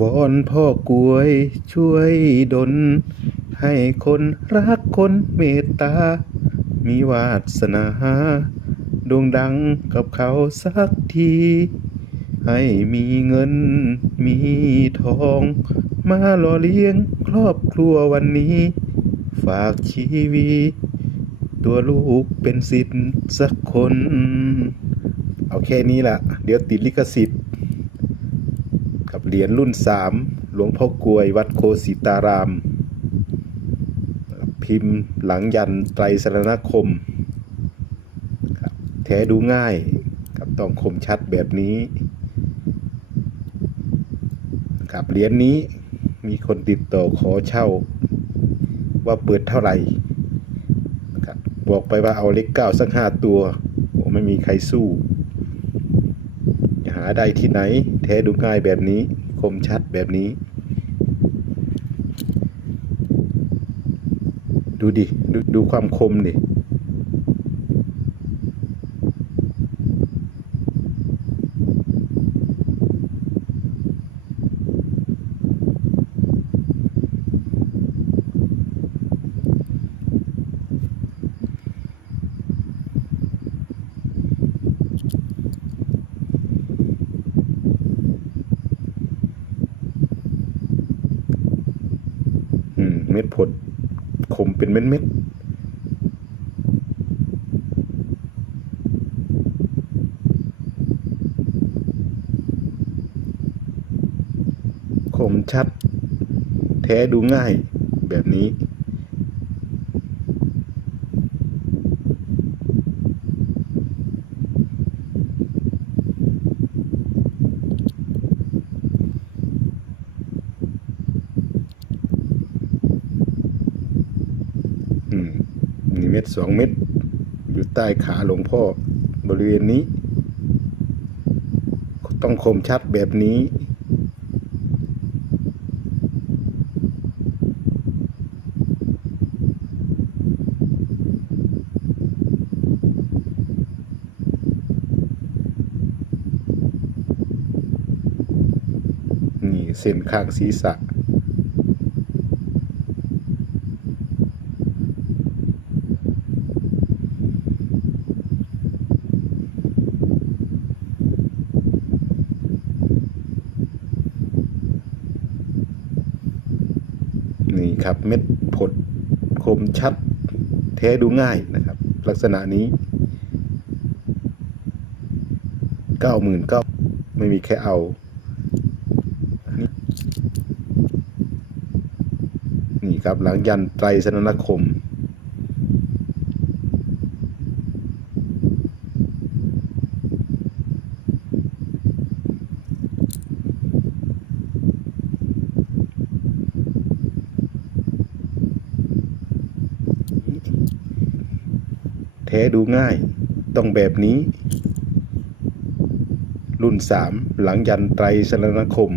วอนพ่อกล้วย ช่วยดลให้คนรักคนเมตตา มีวาสนาด่งดังกับเขาสักที ให้มีเงินมีทอง มาหล่อเลี้ยงครอบครัววันนี้ ฝากชีวีตัวลูกเป็นสิทธิ์สักคน เอาแค่นี้ละเดี๋ยวติดลิขสิทธิ์ เหรียญรุ่นสามหลวงพ่อกวยวัดโคสิตาราม พิมพ์หลังยันไตรสรณคมครับแท้ดูง่ายครับต้องคมชัดแบบนี้ครับเหรียญนี้มีคนติดต่อขอเช่า ว่าเปิดเท่าไหร่นะครับบอกไปว่าเอาเลขเก้าสักห้าตัวโอ้ไม่มีใครสู้ ได้ที่ไหน แท้ดูง่ายแบบนี้ คมชัดแบบนี้ ดูดิ ดูดูความคมดิอื มเม็ดผลคมเป็นเม็ดเม็ดคมชัด แท้ดูง่ายแบบนี้ อืมนี่เม็ดสองเม็ดอยู่ใต้ขาหลวงพ่อบริเวณนี้ ต้องคมชัดแบบนี้นี่เส้นข้างศีรษะ นี่ครับเม็ดผดคมชัดแท้ดูง่ายนะครับ ลักษณะนี้เก้าหมื่นเก้าไม่มีแค่เอานี่นี่ครับหลังยันไตรสนนคม ท้ดูง่าย ต้องแบบนี้ รุ่นสามหลังยันไตรสรณคม